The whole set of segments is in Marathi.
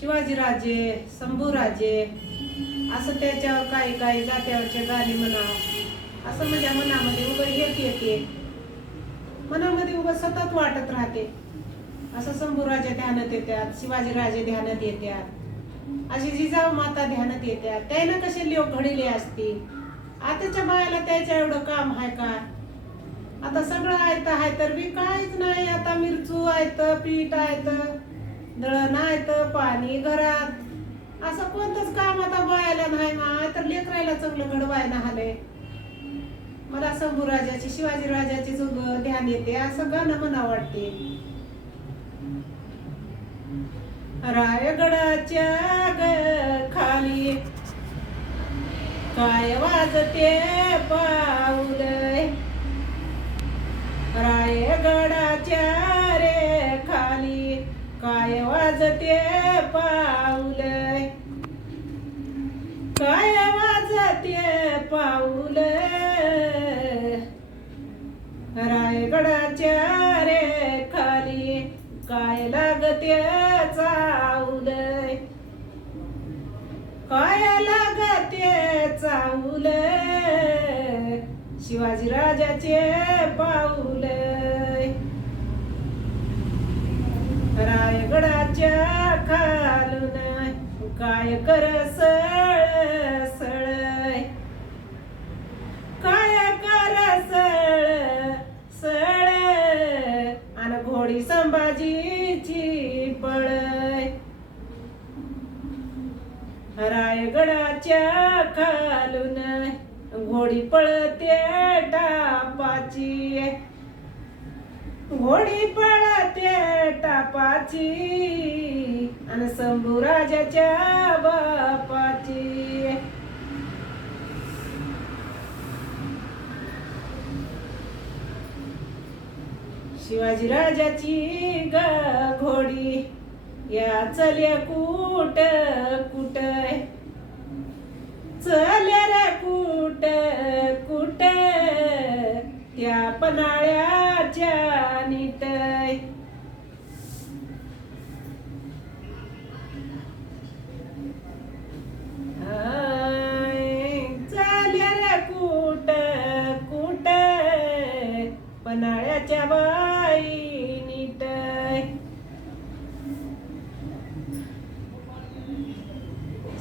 शिवाजीराजे शंभूराजे असं त्याच्यावर काही काही जात्यावरचे गाणे म्हणा असं माझ्या मनामध्ये उभं येत येते. मनामध्ये उभं सतत वाटत राहते. असं शंभूराजे ध्यानात येतात शिवाजीराजे ध्यानात येतात. अशी जिजाऊ माता ध्यानात येतात. त्यानं कसे लोक घडिले असतील? आताच्या बायाला त्याच्या एवढं काम आहे का? आता सगळं आहेत आहे तर बी काहीच नाही. आता मिरचू आहेत पीठ आहेत दळण तर पाणी घरात. असं कोणतंच काम आता बायाला नाही ना तर लेकरायला चांगलं घडवाय आलंय मला शंभूराजाची शिवाजी राजाची जो ध्यान येते. असं गाणं म्हणा वाटते रायगडाच्या ग खाली काय वाजते पाऊल? वाजते पाऊल काय वाजते पाऊल रायगडाच्या रे खाली काय लागते चाऊल काय लागते चाऊल शिवाजी राजाचे पाऊल रायगडा काय कर सळ सळ? काय कर सळ सळ? आणि घोडी संभाजीची पळ. रायगडाच्या खालून घोडी पळते टापाची. घोडी पळते टापाची आणि शंभू राजाच्या बापाची. शिवाजी राजाची ग घोडी या चल्या कुट कुट चल्या रे कुट कुट त्या पनाळ्याच्या नीट. चाल्या रे कुट कुट. पन्हाळ्याच्या बाई नीट.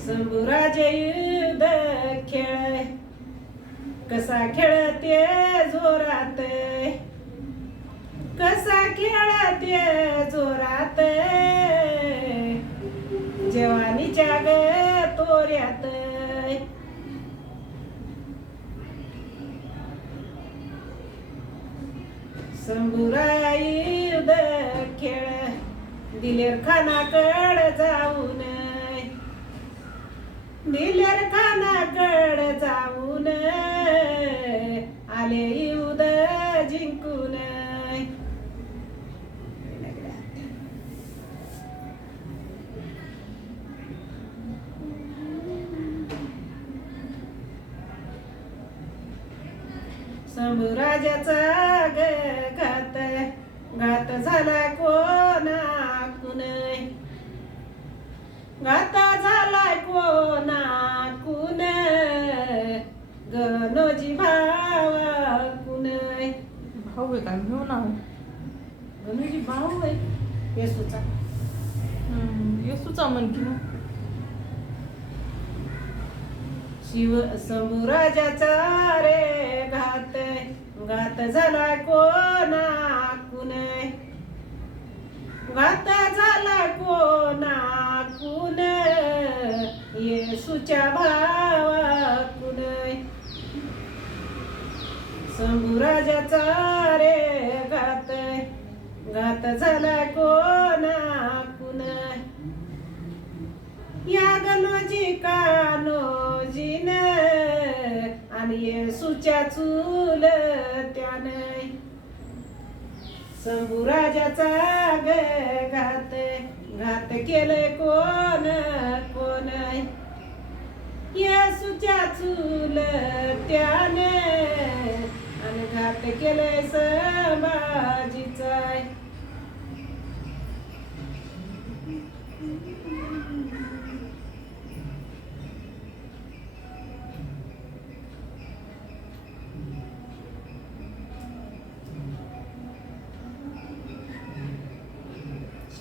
शंभूराजे युद्ध खेळ. कसा खेळते जोरात? कसा खेळते जोरात? जवानीच्या ग तोऱ्यात. संभुराईद खेळ दिलेर खानाकड जाऊन. दिलेर खानाकड जाऊन. आले शंभूराजाचा ग घात घात झाला कोणाकून? गाता झालाय कोणाकून? गणोजी भावाकून? भाऊ आहे काय घेऊ ना. गणोजी भाऊ आहे. येसूचा. येसूचा म्हण की. शिव शंभूराजाचा रे घात घात झाला कोणाकून घात झाला कोणाकून येसूच्या भावाकून शंभूराजाचा रे घात घात झाला को आणि येसूच्या चूल त्यान शंभूराजाचा ग घात घात केले कोण कोण येसूच्या चूल त्याने आणि घात केलंय समाजीचा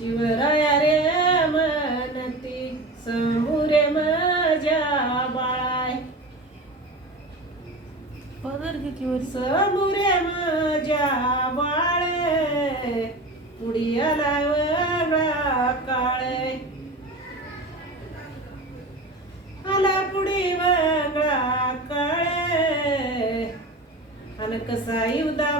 शिवराया रे मनती संभुरे माझ्या बाळाय. पदर किती समोरे माझ्या बाळे पुढी आला वेगळा काळे. आला पुढी वेगळा काळे. अन कसा युदा